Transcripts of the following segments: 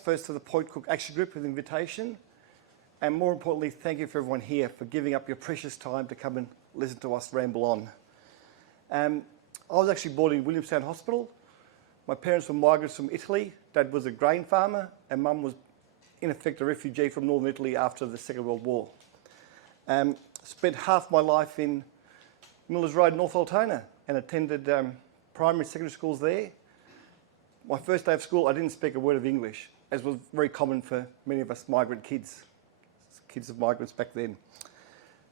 first to the Point Cook Action Group for the invitation, and more importantly, thank you for everyone here for giving up your precious time to come and listen to us ramble on. I was actually born in Williamstown Hospital. My parents were migrants from Italy. Dad was a grain farmer, and Mum was, in effect, a refugee from northern Italy after the Second World War. Spent half my life in Millers Road, North Altona, and attended primary and secondary schools there. My first day of school, I didn't speak a word of English, as was very common for many of us migrant kids of migrants back then.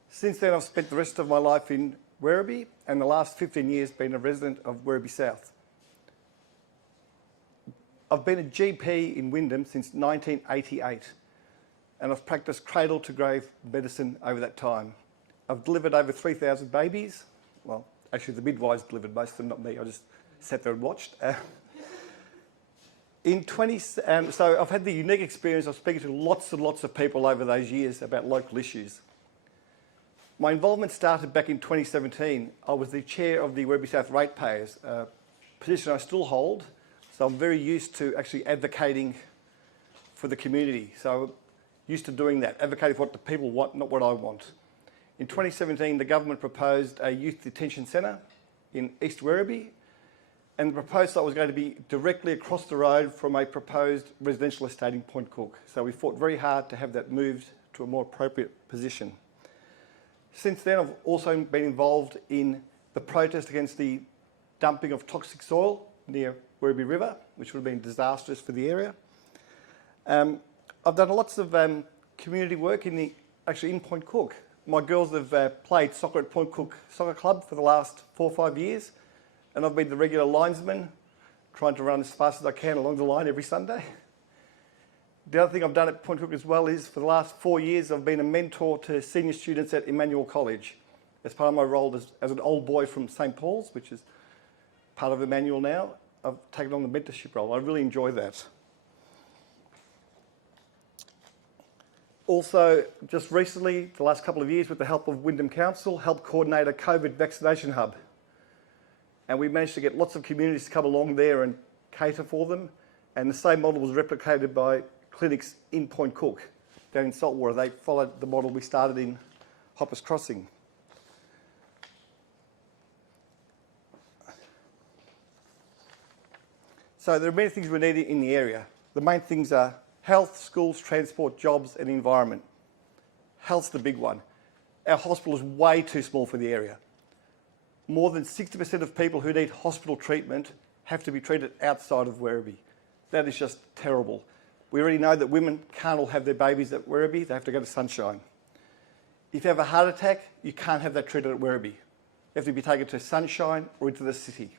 Since then, I've spent the rest of my life in Werribee, and the last 15 years been a resident of Werribee South. I've been a GP in Wyndham since 1988, and I've practiced cradle to grave medicine over that time. I've delivered over 3,000 babies. Well, actually the midwives delivered most of them, not me. I just sat there and watched. So I've had the unique experience of speaking to lots and lots of people over those years about local issues. My involvement started back in 2017. I was the chair of the Werribee South Ratepayers, a position I still hold. So I'm very used to actually advocating for the community. So I'm used to doing that, advocating for what the people want, not what I want. In 2017, the government proposed a youth detention centre in East Werribee, and the proposed site was going to be directly across the road from a proposed residential estate in Point Cook. So we fought very hard to have that moved to a more appropriate position. Since then, I've also been involved in the protest against the dumping of toxic soil near Werribee River, which would have been disastrous for the area. I've done lots of community work in Point Cook. My girls have played soccer at Point Cook Soccer Club for the last 4 or 5 years, and I've been the regular linesman, trying to run as fast as I can along the line every Sunday. The other thing I've done at Point Cook as well is, for the last 4 years, I've been a mentor to senior students at Emmanuel College as part of my role as an old boy from St Paul's, which is part of Emmanuel now. I've taken on the mentorship role. I really enjoy that. Also, just recently, the last couple of years, with the help of Wyndham Council, helped coordinate a COVID vaccination hub. And we managed to get lots of communities to come along there and cater for them. And the same model was replicated by clinics in Point Cook, down in Saltwater. They followed the model we started in Hoppers Crossing. So there are many things we need in the area. The main things are health, schools, transport, jobs and environment. Health's the big one. Our hospital is way too small for the area. More than 60% of people who need hospital treatment have to be treated outside of Werribee. That is just terrible. We already know that women can't all have their babies at Werribee. They have to go to Sunshine. If you have a heart attack, you can't have that treated at Werribee. You have to be taken to Sunshine or into the city.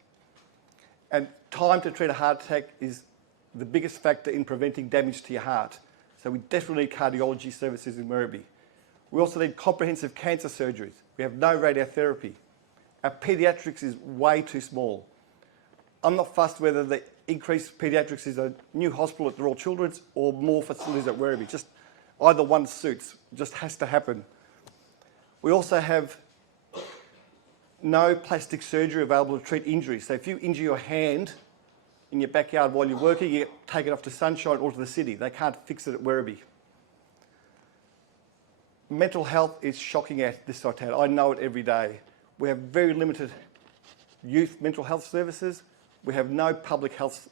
And time to treat a heart attack is the biggest factor in preventing damage to your heart. So we definitely need cardiology services in Werribee. We also need comprehensive cancer surgeries. We have no radiotherapy. Our paediatrics is way too small. I'm not fussed whether the increased paediatrics is a new hospital at the Royal Children's or more facilities at Werribee. Just either one suits. It just has to happen. We also have no plastic surgery available to treat injuries. So if you injure your hand in your backyard while you're working, you get taken off to Sunshine or to the city. They can't fix it at Werribee. Mental health is shocking at this site town. I know it every day. We have very limited youth mental health services. We have no public health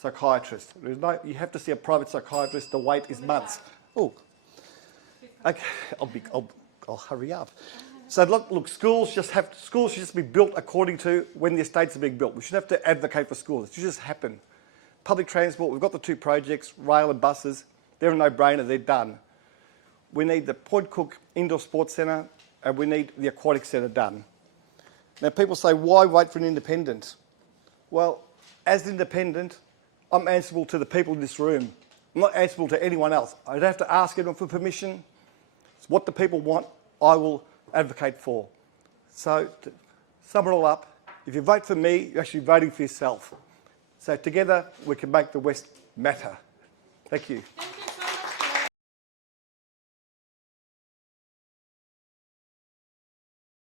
psychiatrist. You have to see a private psychiatrist. The wait is months. Oh, okay. I'll hurry up. So look, schools should just be built according to when the estates are being built. We should have to advocate for schools. It should just happen. Public transport, we've got the 2 projects, rail and buses. They're a no-brainer, they're done. We need the Point Cook Indoor Sports Centre and we need the Aquatic Centre done. Now people say, why wait for an independent? Well, as an independent, I'm answerable to the people in this room. I'm not answerable to anyone else. I don't have to ask anyone for permission. It's what the people want, I will advocate for. So to sum it all up, if you vote for me, you're actually voting for yourself. So together we can make the West matter. Thank you.